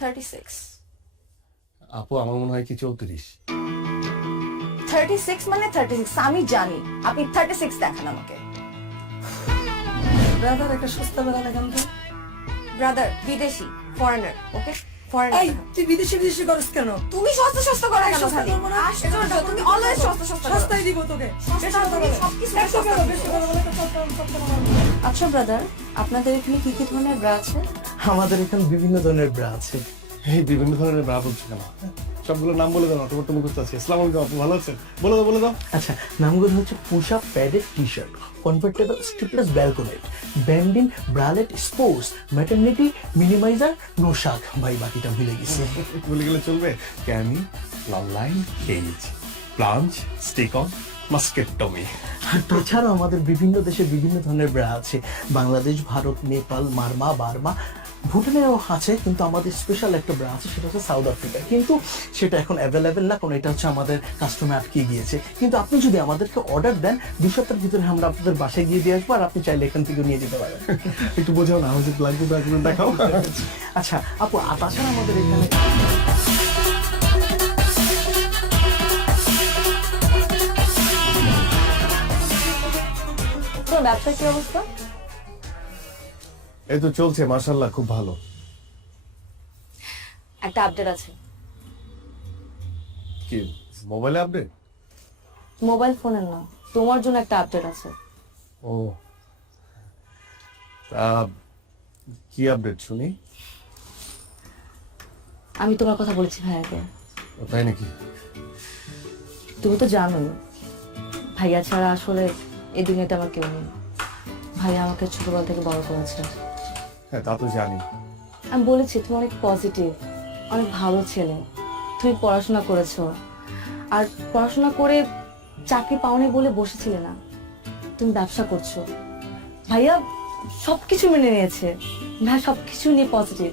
36। আপু আমার মনে হয় কি 34। 36 মানে 36, আমি জানি। আপনি 36 দেখান আমাকে। ব্রাদার একটা সস্তা বেলা দেখান তো। ব্রাদার বিদেশি, ফরেনার, ওকে? এই ফরেনার। তুই বিদেশি বিদেশি করস কেন? তুমি সস্তা সস্তা করো কেন সস্তা খালি? করবো না। আশ্চর্য, তুমি অলওয়েজ সস্তা সস্তা করো। সস্তায় দিব তোকে। সস্তা তুমি সবকিছু সস্তা করো। আচ্ছা ব্রাদার, আপনাদের এখানে কি কি ধরনের ব্রা আছে? আমাদের এখানে বিভিন্ন ধরনের ব্রা আছে। এই বিভিন্ন ধরনের ব্রা বলছো কেন? সবগুলো নাম বলে দাও, অটোমেটিক মুখস্থ আছে। আসসালামু আলাইকুম আপু, ভালো আছেন? বলে দাও। আচ্ছা, নামগুলো হচ্ছে push up padded T shirt, convertible strapless balconette, bandeau bralette sports, maternity minimizer, no shock. ভাই বাকিটা ভুলে গেছি। বলে গেলে চলবে? Canny, line, cage, plunge, stick on, musket tummy. আর তাছাড়াও আমাদের বিভিন্ন দেশে বিভিন্ন ধরনের ব্রা আছে। বাংলাদেশ, ভারত, নেপাল, মারমা, বার্মা, ভুটানেরও আছে, কিন্তু আমাদের স্পেশাল একটা ব্রা আছে, সেটা হচ্ছে সাউথ আফ্রিকা। কিন্তু সেটা এখন অ্যাভেলেবেল না, কারণ এটা হচ্ছে আমাদের কাস্টমে আটকে গিয়েছে। কিন্তু আপনি যদি আমাদেরকে অর্ডার দেন, 2 সপ্তাহের ভিতরে আমরা আপনাদের বাসায় গিয়ে দিয়ে আসবো, আর আপনি চাইলে এখান থেকে নিয়ে যেতে পারেন। একটু বোঝাও না, আমাদের লাগবে ব্রাগুলো দেখাও। আচ্ছা আপু, তাছাড়া আমাদের এখানে তোমার ব্যবসার কি অবস্থা? এই তো চলছে মাশাআল্লাহ, খুব ভালো। একটা আপডেট আছে। কি মোবাইলে আপডেট? মোবাইল ফোনের না, তোমার জন্য একটা আপডেট আছে। ও, তা কি আপডেট শুনি? আমি তোমার কথা বলেছি ভাইয়াকে। ও, তাই নাকি? তুমি তো জানোই ভাইয়া ছাড়া আসলে এই দুনিয়াতে আমার কেউ নেই। ভাইয়া আমাকে ছোটবেলা থেকে বড় করেছে। হ্যাঁ, তা তো জানি। আমি বলেছি তুমি অনেক পজিটিভ, অনেক ভালো ছেলে। তুমি পড়াশোনা করেছো, আর পড়াশোনা করে চাকরি পাওনি বলে বসেছিলে না, তুমি ব্যবসা করছো। ভাইয়া সবকিছু মেনে নিয়েছে, ভাইয়া সবকিছু নিয়ে পজিটিভ।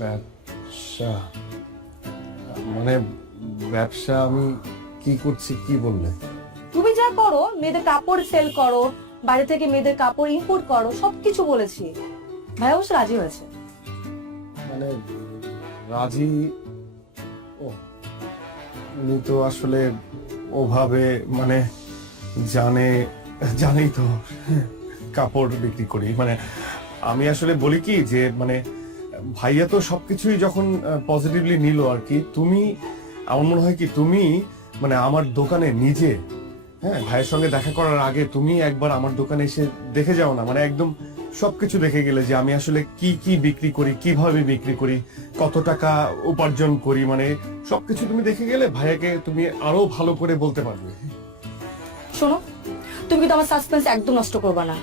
ব্যবসা মানে ব্যবসা আমি কি করছি কি বললে? তুমি যা করো, মেয়েদের কাপড় সেল করো, বাইরে থেকে মেয়েদের কাপড় ইম্পোর্ট করো, সবকিছু বলেছি। ভাইয়া অবশ্য রাজি হয়েছে। মানে রাজি? ও, উনি তো আসলে ওভাবে মানে জানেই তো কাপড় বিক্রি করি। মানে আমি আসলে বলি কি যে মানে ভাইয়া তো সবকিছুই যখন পজিটিভলি নিল আর কি, তুমি আমার মনে হয় কি তুমি মানে আমার দোকানে নিজে, হ্যাঁ, ভাইয়ের সঙ্গে দেখা করার আগে তুমি একবার আমার দোকানে এসে দেখে যাও না, মানে একদম সবকিছু দেখে গেলে যে আমি আসলে কি কি বিক্রি করি, কিভাবে বিক্রি করি, কত টাকা উপার্জন করি, মানে সবকিছু তুমি দেখে গেলে ভাইয়াকে তুমি আরো ভালো করে বলতে পারবে। শোনো, তুমি কিন্তু আমার সাসপেন্স একদম নষ্ট করবে না।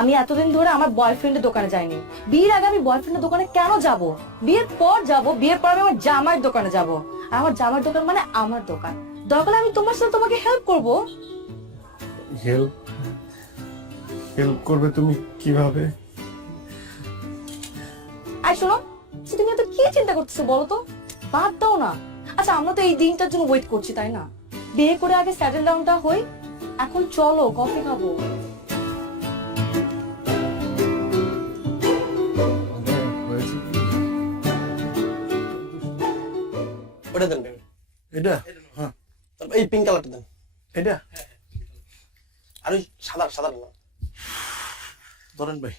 আমি এতদিন ধরে আমার বয়ফ্রেন্ডের দোকানে যাইনি। বিয়ের আগে আমি বয়ফ্রেন্ডের দোকানে কেন যাব? বিয়ের পর যাব, বিয়ের পর আমি আমার জামাইয়ের দোকানে যাব। আর আমার জামাইয়ের দোকান মানে আমার দোকান। দরকার হলে আমি তোমার সাথে তোমাকে হেল্প করব। হেল্প করবে তুমি কিভাবে? আর শোনো, তুমি এত কি চিন্তা করতেছো বলো তো? বাদ দাও না। আচ্ছা, আমরা তো এই দিনটার জন্য ওয়েট করছি, তাই না? বিয়ে করে আগে সেটেল ডাউনটা হই। এখন চলো কফি খাবো। ওটা দেন ভাই। এটা হ্যাঁ, তারপর এই পিঙ্ক কালারটা দেন। এটা আর ওই সাদা সাদা না। ধরেন ভাই,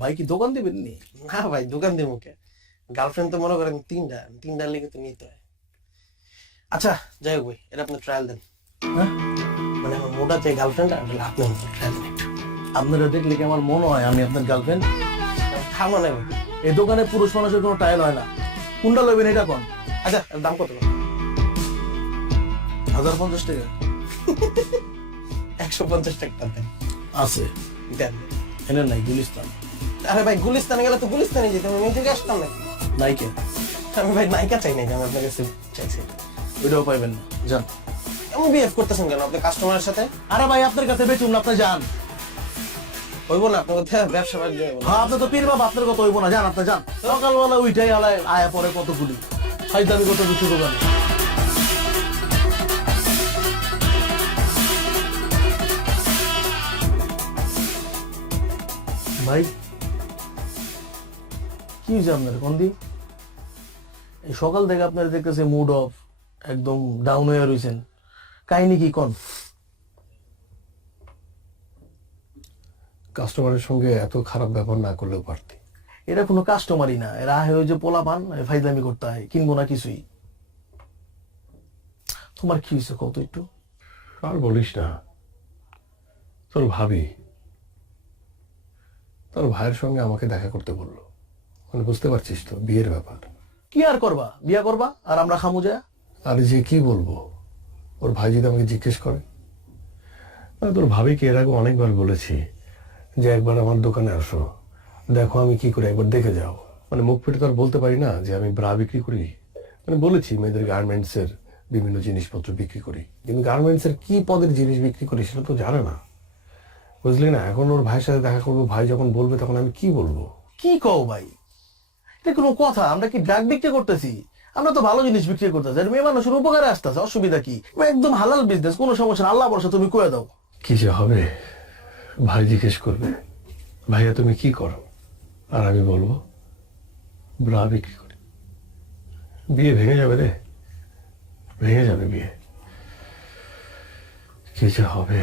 ভাই কি দোকান দিবেন নি? না ভাই, দোকান দিয়ে মুখে গার্লফ্রেন্ড তো মনে করেন তিনটার লেগে তো নিতে হয়। আচ্ছা যাই হোক ভাই, এটা আপনি ট্রায়াল দেন। হ্যাঁ, মানে আমার মোটা যে গার্লফ্রেন্ড আপনি ট্রায়াল দেন। আপনারা দেখলে কি আমার মনে হয় আমি আপনার গার্লফ্রেন্ড? খামা নাই ভাই। এই দোকানে পুরুষ মানুষের কোনো টাইল হয় না। কোনটা লবেন এটা কোন? আচ্ছা, এর দাম কত? 1050 টাকা 150 টাকা দেন। আছে, দেন। এনে নাই গুলিস্তান। আরে ভাই, গুলিস্তানে গেলে তো গুলিস্তানে যেতে হবে, আমি থেকে আসতাম নাকি? নাইকে আমি ভাই নায়িকা চাই নাই, আমি আপনার কাছে চাইছি। ওইটাও পাইবেন না, যান। এমন বিহেভ করতেছেন কেন আপনি কাস্টমারের সাথে? আরে ভাই, আপনার কাছে বেচুন না, আপনি যান। হইব না আপনার কথা, ব্যবসা বাণিজ্য হইব না। হ্যাঁ, আপনি তো পীর বাবা, আপনার কথা হইব না, যান আপনি যান। সকালবেলা উইটাই আলায় আয়া পরে কতগুলি হাইদামি কত কিছু দোকানে। ভাই কি হয়েছে আপনার? কোন দিন এই সকাল থেকে আপনারা দেখতেছে মুড অফ, একদম ডাউন হয়ে রয়েছেন, কাহিনী কি কোন? কাস্টমারের সঙ্গে এত খারাপ ব্যবহার না করলেও পারতি। এরা কোনো কাস্টমারই না, এরা আহে ওই যে পোলা পান ফাইজলামি করতে হয়, কিনবো না কিছুই। তোমার কি হয়েছে কত একটু? আর বলিস না, তোর ভাবি তোর ভাইয়ের সঙ্গে আমাকে দেখা করতে বললো। মানে বুঝতে পারছিস তো, বিয়ের ব্যাপার। কি আর করবা, বিয়া করবা আর আমরা খামু যা? আর যে কি বলবো, ওর ভাই যদি আমাকে জিজ্ঞেস করে। মানে তোর ভাবিকে এর আগে অনেকবার বলেছি যে একবার আমার দোকানে আসো, দেখো আমি কি করি, একবার দেখে যাও। মানে মুখ ফেটে তো আর বলতে পারি না যে আমি ব্রা বিক্রি করি। মানে বলেছি মেয়েদের গার্মেন্টস এর বিভিন্ন জিনিসপত্র বিক্রি করি, কিন্তু গার্মেন্টস এর কি পদের জিনিস বিক্রি করি সেটা তো জানে না, বুঝলি না। এখন ওর ভাইয়ের সাথে দেখা করবো, ভাই যখন বলবে তখন আমি কি বলবো? কি কও ভাই, এটা কোনো কথা? আমরা কি ড্রাগ বিক্রি করতেছি? আমরা তো ভালো জিনিস বিক্রি করতেছি, আর মেয়ে মানুষের উপকারে আসতেছে, অসুবিধা কি? একদম হালাল বিজনেস, কোনো সমস্যা না, আল্লাহ ভরসা, তুমি কয়ে দাও। কি যে হবে, ভাই জিজ্ঞেস করবে ভাইয়া তুমি কি করো, আর আমি বলবো ব্রা বিক্রি করি। বিয়ে ভেঙে যাবে রে, ভেঙে যাবে বিয়ে। কি যে হবে।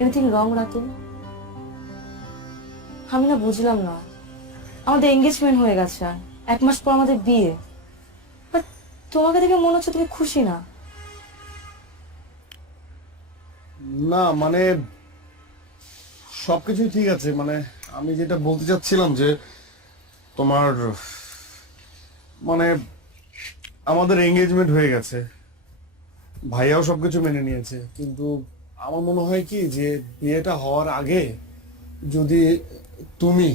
Anything wrong Ratul? আমি না বুঝলাম না, আমাদের এঙ্গেজমেন্ট হয়ে গেছে, 1 মাস পর আমাদের বিয়ে, বাট তোমাকে দেখে মনে হচ্ছে তুমি খুশি না। না মানে সবকিছুই ঠিক আছে, মানে আমি যেটা বলতে চাচ্ছিলাম যে তোমার মানে আমাদের এঙ্গেজমেন্ট হয়ে গেছে, ভাইয়াও সবকিছু মেনে নিয়েছে, কিন্তু আমার মনে হয় কি যে বিয়েটা হওয়ার আগে যদি তুমি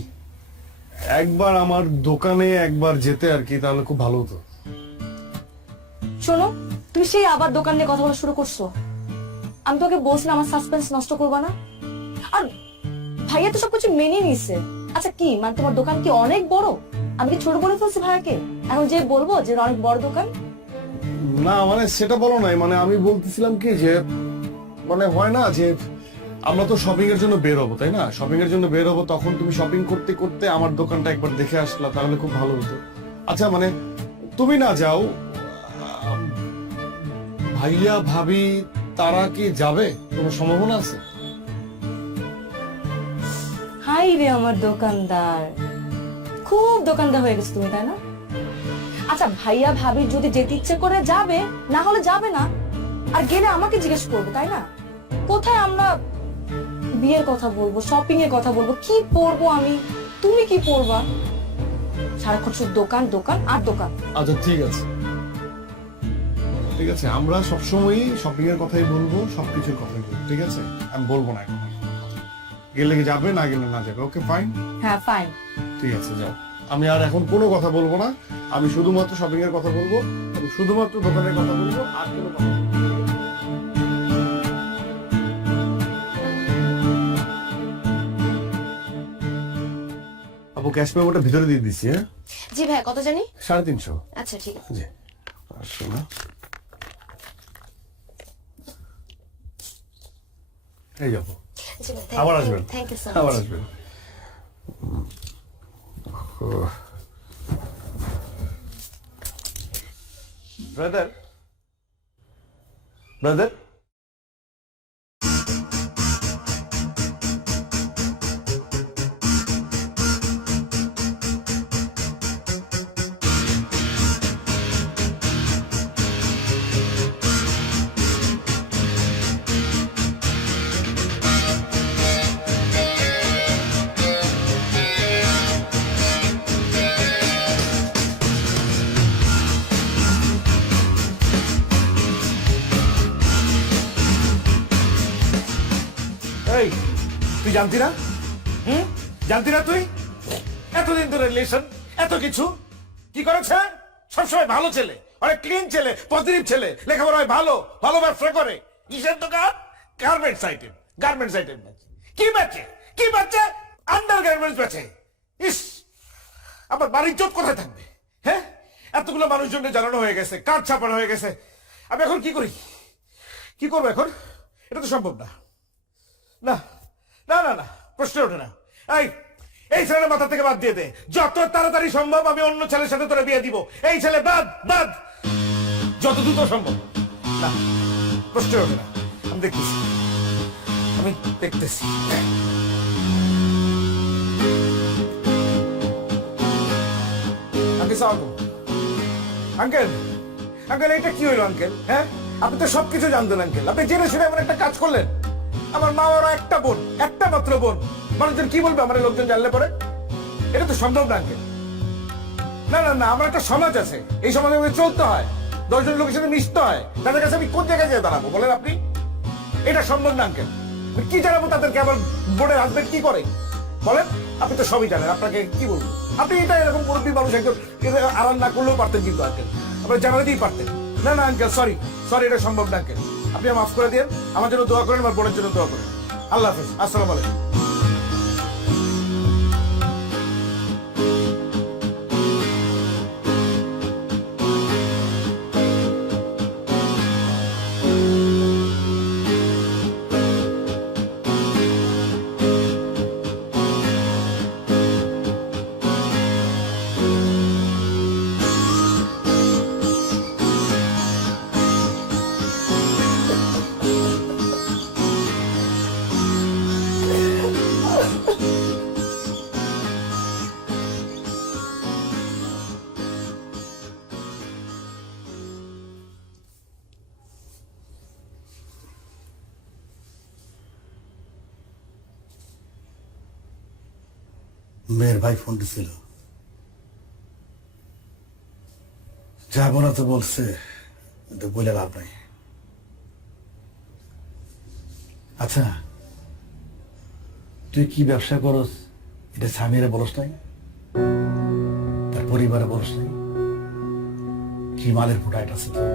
একবার আমার দোকানে একবার যেতে আর কি, তাহলে খুব ভালো হতো। শোনো, তুমি সেই আবার দোকান নিয়ে কথা বলা শুরু করছো। আমি তোকে বলছিলাম আমার সাসপেন্স নষ্ট করবা না, আর ভাইয়া তো সবকিছু মেনে নিছে। আচ্ছা কি মানে তোমার দোকান কি অনেক বড়? আমি কি ছোট বলে ফেলছি ভাইয়াকে? এখন যে বলবো যে অনেক বড় দোকান? না মানে সেটা বলো নাই, মানে আমি বলতেছিলাম কি যে মানে হয় না যে আমরা তো শপিং এর জন্য বের হবো, তাই না? শপিং এর জন্য বের হবো, তখন তুমি শপিং করতে করতে আমার দোকানটা একবার দেখে আসলা, তাহলে খুব ভালো হতো। আচ্ছা মানে তুমি না যাও, ভাইয়া ভাবি তারা কি যাবে? কোনো সম্ভাবনা আছে? হাই রে আমার দোকানদার, খুব দোকানদার হয়ে গেছে তুমি, তাই না? আচ্ছা ভাইয়া ভাবি যদি যেতে ইচ্ছে করে যাবে, না হলে যাবে না, আর গেলে আমাকে জিজ্ঞেস করবে, তাই না? কোথায় আমরা বিয়ের কথা বলবো, শপিং এর কথা বলবো, কি পরবো আমি, তুমি কি পরবা? সারাক্ষণ শুধু দোকান দোকান আর দোকান। আচ্ছা ঠিক আছে, ঠিক আছে, আমরা সবসময়ই শপিং এর কথাই বলবো, সবকিছুর কথাই বলবো, ঠিক আছে? আমি বলবো না এখন। গেলে যাবে, না গেলে না যাবে। ওকে ফাইন, হ্যাঁ ফাইন। ঠিক আছে, যাও। আমি আর এখন কোনো কথা বলবো না, আমি শুধুমাত্র শপিং এর কথা বলবো, এবং শুধুমাত্র দোকানের কথা বলবো, আর কোনো কথা বলবো না। আপু ক্যাশ মেমোটা ভিতরে দিয়ে দিচ্ছি। হ্যাঁ, জি ভাই, কত জানি? 350। আচ্ছা ঠিক আছে। জি, আসো না, এই যাবো। জি ভাই, আবার আসবেন, থ্যাংক ইউ সো আবার মাচ। আসবেন। ব্রাদার, ব্রাদার, এই তুই জানতি না? জানতি না তুই? এতদিন ধরে রিলেশন, এত কিছু কি করেছে? সবসময় ভালো ছেলে, অনেক ক্লিন ছেলে, পজিটিভ ছেলে, লেখাপড়ায় ভালো, ভালো ব্যবসা করে। কিসের দোকান? Garments item, garments item. কি বেচে? কি বেচে? আন্ডার গার্মেন্টস বেচে। ইস, আমার বাড়ির চোট কোথায় থাকবে? হ্যাঁ, এতগুলো মানুষজন জানানো হয়ে গেছে, কার্ড ছাপানো হয়ে গেছে, আমি এখন কি করি? কি করবো এখন? এটা তো সম্ভব না। না না না না, প্রশ্ন ওঠে না। এই ছেলের মাথা থেকে বাদ দিয়ে দে, যত তাড়াতাড়ি সম্ভব আমি অন্য ছেলের সাথে তোরা বিয়ে দিব। এই ছেলে বাদ, বাদ, যত দ্রুত সম্ভব। না, প্রশ্ন ওঠে না। আমি দেখতেছি, আমি দেখতেছি। আঙ্কেল, আঙ্কেল এটা কি হইল আঙ্কেল? হ্যাঁ, আপনি তো সবকিছু জানতেন আঙ্কেল, আপনি জেনে শুনে এমন একটা কাজ করলেন। আমার মা বাবা একটা বোন, একটা মাত্র বোন, মানুষজন কি বলবে আমার লোকজন জানলে পরে? এটা তো সম্ভব না আঙ্কেল। না না না, আমার একটা সমাজ আছে, এই সমাজে আমাকে চলতে হয়, 10 জন লোকের সাথে মিশতে হয়, তাদের কাছে আমি কোন জায়গায় যেয়ে দাঁড়াবো বলেন আপনি? এটা সম্ভব না আঙ্কেল। কি জানাবো তাদেরকে আমার বোনের হাজবেন্ড কি করে বলেন? আপনি তো সবই জানেন, আপনাকে কি বলবো? আপনি এটা এরকম মুরব্বী মানুষ একজন আড়াল না করলেও পারতেন কিন্তু আঙ্কেল, আপনারা জানাতেই পারতেন। না না আঙ্কেল, সরি সরি, এটা সম্ভব না আঙ্কেল। আপনি মাফ করে দিন, আমার জন্য দোয়া করেন, আমার বোনের জন্য দোয়া করেন। আল্লাহ হাফেজ, আসসালামু আলাইকুম। মেয়ের ভাই ফোন দিছিল, যাবো না তো বলছে, কিন্তু বলে লাভ নাই। আচ্ছা, তুই কি ব্যবসা করস এটা স্বামীরে বলস নাই, তার পরিবারে বলস নাই? কি মালের প্রোডাক্ট আছে তোর?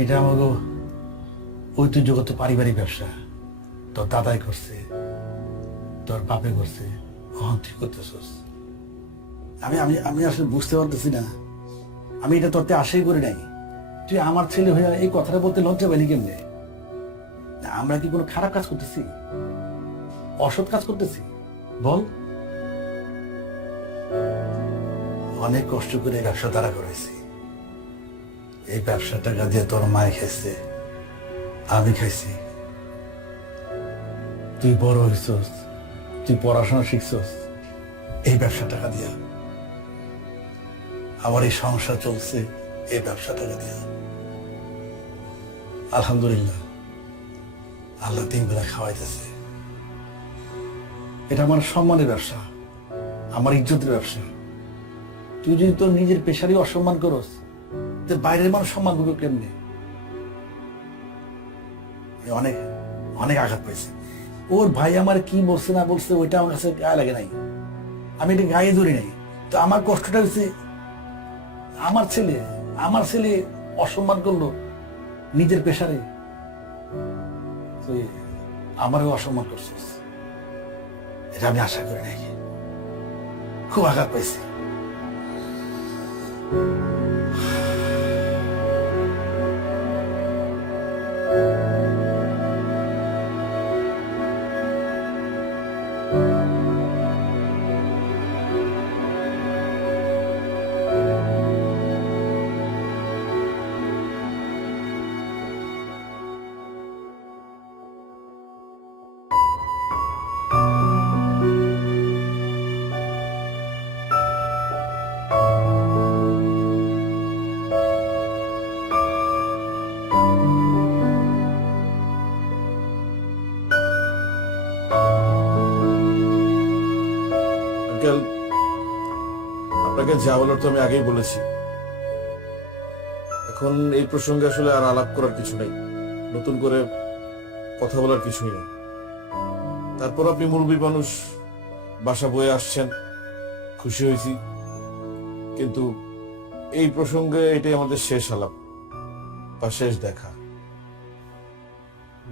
এটা আমাকে ঐতিহ্যগত পারিবারিক ব্যবসা, তোর দাদাই করছে, তোর বাপে করছে, কখন তুই করতেছস? আমি আমি আমি আসলে বুঝতে পারতেছি না, আমি এটা তোরতে আশাই করি নাই। তুই আমার ছেলে হয়ে এই কথাটা বলতে লজ্জা পেলি কেমনে? আমরা কি কোনো খারাপ কাজ করতেছি, অসৎ কাজ করতেছি বল? অনেক কষ্ট করে এই ব্যবসা দাঁড়া করেছি, এই ব্যবসা টাকা দিয়ে তোর মায়ে খাইছে, আমি খাইছি। তুই বড় হইছস, তুই পড়াশোনা শিখছস এই ব্যবসা টাকা দিয়া, আমার এই সংসার চলছে এই ব্যবসা টাকা দিয়া। আলহামদুলিল্লাহ, আল্লাহ 3 বেলা খাওয়াইতেছে। এটা আমার সম্মানের ব্যবসা, আমার ইজ্জতের ব্যবসা। তুই যদি তোর নিজের পেশারই অসম্মান করস, তো বাইরের মানুষ সম্মান করবে কেমনে? অনেক অনেক আঘাত পাইছে। ওর ভাই আমার কি বলছে না বলছে ওইটা আমার কাছে গায়ে লাগে নাই, আমি এটা গায়ে ধরি নাই। তো আমার কষ্টটা হচ্ছে আমার ছেলে অসম্মান করলো নিজের পেশারে, তুই আমারও অসম্মান করছিস, এটা আমি আশা করি নাই। খুব আঘাত পাইছি। আঙ্কেল, আপনাকে যা বলার তো আমি আগেই বলেছি। এখন এই প্রসঙ্গে আসলে আর আলাপ করার কিছু নেই, নতুন করে কথা বলার কিছুই নেই। তারপর আপনি মুরব্বী মানুষ, বাসা বয়ে আসছেন, খুশি হয়েছি, কিন্তু এই প্রসঙ্গে এটাই আমাদের শেষ আলাপ বা শেষ দেখা।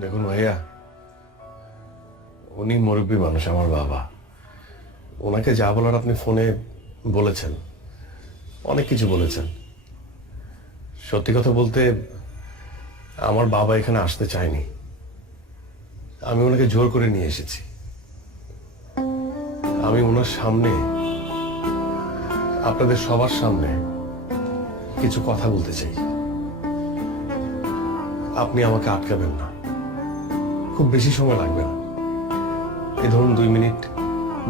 দেখুন ভাইয়া, উনি মুরব্বী মানুষ, আমার বাবা। ওনাকে যা বলার আপনি ফোনে বলেছেন, অনেক কিছু বলেছেন। সত্যি কথা বলতে আমার বাবা এখানে আসতে চায়নি, আমি ওনাকে জোর করে নিয়ে এসেছি। আমি ওনার সামনে, আপনাদের সবার সামনে কিছু কথা বলতে চাই। আপনি আমাকে আটকাবেন না, খুব বেশি সময় লাগবে না, এই ধরুন 2 মিনিট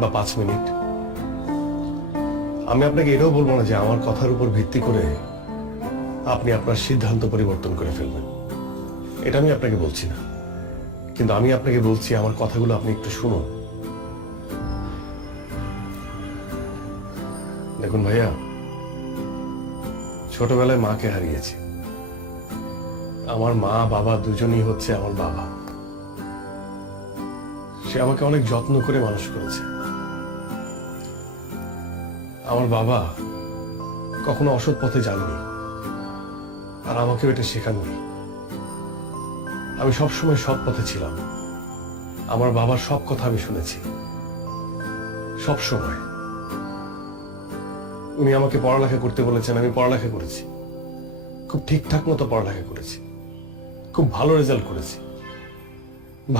বা 5 মিনিট। আমি আপনাকে এটাও বলবো না যে আমার কথার উপর ভিত্তি করে আপনি আপনার সিদ্ধান্ত পরিবর্তন করে ফেলবেন, এটা আমি আপনাকে বলছি না। কিন্তু আমি আপনাকে বলছি, আমার কথাগুলো আপনি একটু শুনুন। দেখুন ভাইয়া, ছোটবেলায় মাকে হারিয়েছি। আমার মা বাবা দুজনেই হচ্ছে আমার বাবা। সে আমাকে অনেক যত্ন করে মানুষ করেছে। আমার বাবা কখনো অসৎ পথে যাননি, আর আমাকেও এটা শেখাননি। আমি সবসময় সৎ পথে ছিলাম। আমার বাবার সব কথা আমি শুনেছি, সব সময়। উনি আমাকে পড়ালেখা করতে বলেছেন, আমি পড়ালেখা করেছি, খুব ঠিকঠাক মতো পড়ালেখা করেছি, খুব ভালো রেজাল্ট করেছি।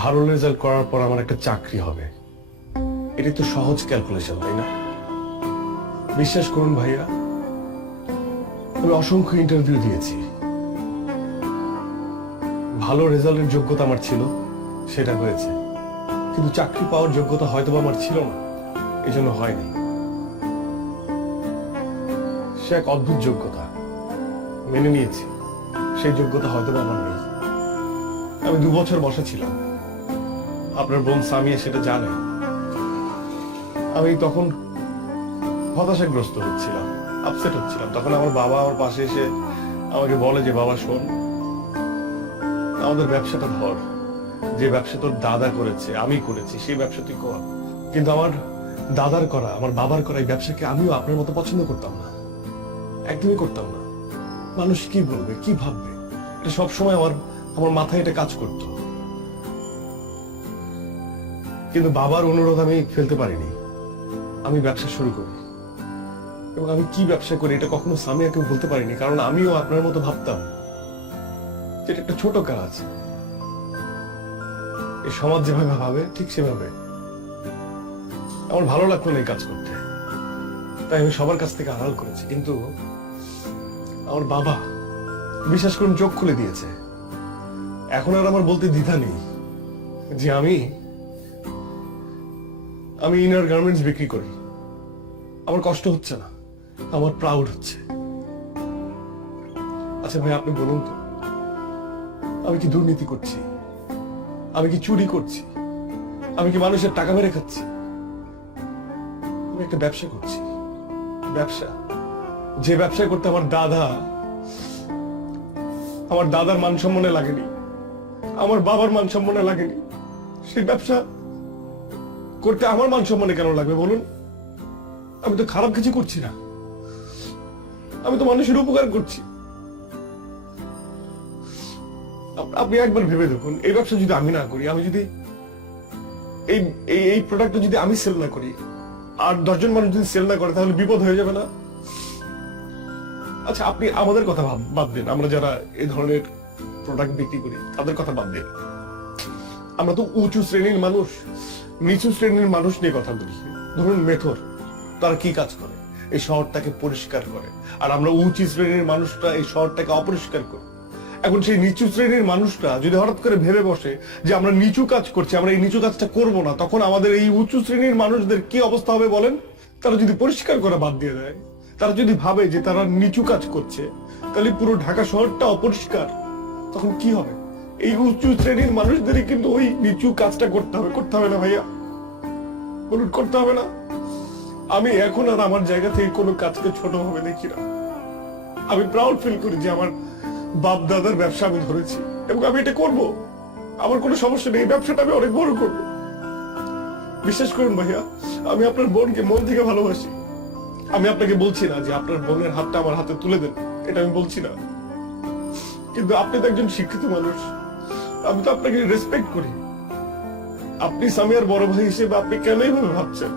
ভালো রেজাল্ট করার পর আমার একটা চাকরি হবে, এটি তো সহজ ক্যালকুলেশন, তাই না? বিশ্বাস করুন ভাইয়া, আমি অসংখ্য ইন্টারভিউ দিয়েছি। ভালো রেজাল্টের যোগ্যতা আমার ছিল, সেটা হয়েছে, কিন্তু চাকরি পাওয়ার যোগ্যতা হয়তো আমার ছিল না, এই জন্য হয়নি। সে এক অদ্ভুত যোগ্যতা, মেনে নিয়েছি, সেই যোগ্যতা হয়তো আমার নেই। আমি 2 বছর বসা ছিলাম, আপনার বোন সামিয়া সেটা জানে। আমি তখন হতাশাগ্রস্ত হচ্ছিলাম, আপসেট হচ্ছিলাম। তখন আমার বাবা আমার পাশে এসে আমাকে বলে যে, বাবা শোন, আমাদের ব্যবসাটা ধর, যে ব্যবসা তোর দাদা করেছে, আমি করেছি, সেই ব্যবসা তুই কর। কিন্তু আমার দাদার করা, আমার বাবার করা এই ব্যবসাকে আমিও আপনার মতো পছন্দ করতাম না, একদমই করতাম না। মানুষ কি বলবে, কি ভাববে, এটা সবসময় আমার মাথায় এটা কাজ করত। কিন্তু বাবার অনুরোধ আমি ফেলতে পারিনি, আমি ব্যবসা শুরু করি। এবং আমি কি ব্যবসা করি এটা কখনো সামিয়াকে বলতে পারিনি, কারণ আমিও আপনার মতো ভাবতাম যেটা একটা ছোট কাজ। এই সমাজ যেভাবে ভাবে ঠিক সেভাবে আমার ভালো লাগতো না এই কাজ করতে, তাই আমি সবার কাছ থেকে আড়াল করেছি। কিন্তু আমার বাবা, বিশ্বাস করুন, চোখ খুলে দিয়েছে। এখন আর আমার বলতে দ্বিধা নেই যে আমি ইনার গার্মেন্টস বিক্রি করি। আমার কষ্ট হচ্ছে না, আমার প্রাউড হচ্ছে। আচ্ছা ভাই, আপনি বলুন তো, আমি কি দুর্নীতি করছি? আমি কি চুরি করছি? আমি কি মানুষের টাকা মেরে খাচ্ছি? আমি একটা ব্যবসা করছি, ব্যবসা, যে ব্যবসা করতে আমার দাদার মান সম্মানে লাগেনি, আমার বাবার মান সম্মানে লাগেনি, সেই ব্যবসা করতে আমার মান সম্মানে কেন লাগবে বলুন? আমি তো খারাপ কিছু করছি না, আমি তো মানুষের উপকার করছি। আপনি একবার ভেবে দেখুন, এই ব্যবসা যদি আমি না করি, আমি যদি এই প্রোডাক্টটা যদি আমি সেল না করি, আর 10 জন মানুষ যদি সেল না করে, তাহলে বিপদ হয়ে যাবে না? আচ্ছা, আপনি আমাদের কথা বাদ দিন, আমরা যারা এই ধরনের প্রোডাক্ট বিক্রি করি তাদের কথা বাদ দিন। আমরা তো উঁচু শ্রেণীর মানুষ, নিচু শ্রেণীর মানুষ নিয়ে কথা বলি। ধরুন মেথর, তারা কি কাজ করে? এই শহরটাকে পরিষ্কার করে। আর আমরা উঁচু শ্রেণীর মানুষটা এই শহরটাকে অপরিষ্কার করি। এখন সেই নিচু শ্রেণীর মানুষটা যদি হঠাৎ করে ভেবে বসে যে আমরা নিচু কাজ করছি, আমরা এই নিচু কাজটা করব না, তখন আমাদের এই উঁচু শ্রেণীর মানুষদের কি অবস্থা হবে বলেন? তারা যদি পরিষ্কার করা বাদ দিয়ে দেয়, তারা যদি ভাবে যে তারা নিচু কাজ করছে, তাহলে পুরো ঢাকা শহরটা অপরিষ্কার, তখন কি হবে? এই উঁচু শ্রেণীর মানুষদেরই কিন্তু ওই নিচু কাজটা করতে হবে না ভাইয়া? বলুন, করতে হবে না? আমি এখন আর আমার জায়গা থেকে কোনো কাজকে ছোট ভাবে দেখি না। আমি প্রাউড ফিল করি যে আমার বাপ দাদার ব্যবসা আমি ধরেছি এবং আমি এটা করব। আমার কোনো সমস্যা নেই, এই ব্যবসাটা আমি অনেক বড় করব। বিশ্বাস করুন ভাইয়া, আমি আপনার বোনকে মন থেকে ভালোবাসি। আমি আপনাকে বলছি না যে আপনার বোনের হাতটা আমার হাতে তুলে দেন, এটা আমি বলছি না। কিন্তু আপনি তো একজন শিক্ষিত মানুষ, আমি তো আপনাকে রেসপেক্ট করি। আপনি সামিয়ার বড় ভাই হিসেবে আপনি কেন এইভাবে ভাবছেন?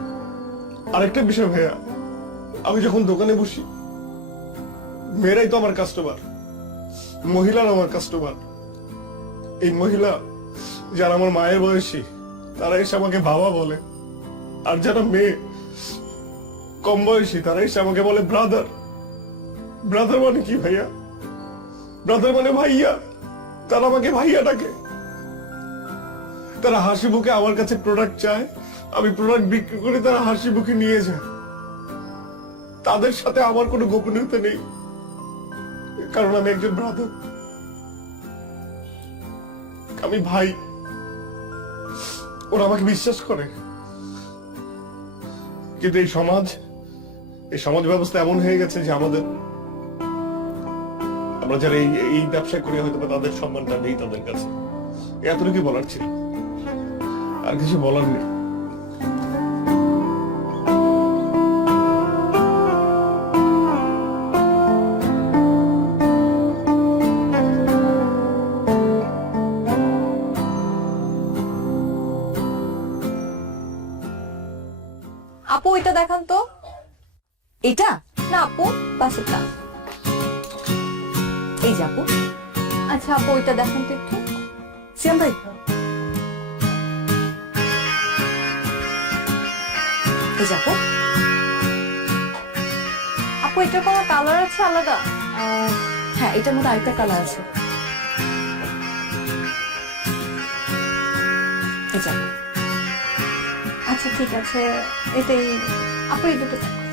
আরেকটা বিষয় ভাইয়া, আমি যখন দোকানে বসি, মেয়েরাই তো আমার কাস্টমার, মহিলারা আমার কাস্টমার। এই মহিলা যারা আমার মায়ের বয়সী, তারা এসে আমাকে বাবা বলে। আর যারা মেয়ে কম বয়সী, তারা এসে আমাকে বলে ব্রাদার। ব্রাদার মানে কি ভাইয়া? ব্রাদার মানে ভাইয়া। তারা আমাকে ভাইয়া ডাকে। তারা হাসি মুখে আমার কাছে প্রোডাক্ট চায়, আমি প্রোডাক্ট বিক্রি করে তারা হাসি মুখে নিয়ে যায়। তাদের সাথে আমার কোনো গোপনীয়তা নেই, কারণ আমি একজন ব্রাদার, আমি ভাই। ওরা আমাকে বিশ্বাস করে। কিন্তু এই সমাজ ব্যবস্থা এমন হয়ে গেছে যে আমরা যারা এই ব্যবসা করি, হয়তো তাদের সম্মানটা নেই তাদের কাছে। এতটুকু বলার ছিল, আর কিছু বলার নেই। আপু এটা দেখান তো। এটা না আপু, বাসেরটা। এই যে আপু। আচ্ছা আপু ওইটা দেখান তো একটু। সিয়াম ভাই, এই যে আপু। আপু এটার কোনো কালার আছে আলাদা? হ্যাঁ, এটার মধ্যে আরেকটা কালার আছে। এই যে আপু। আচ্ছা ঠিক আছে, এটাই আপু, এই দুটো দেখো।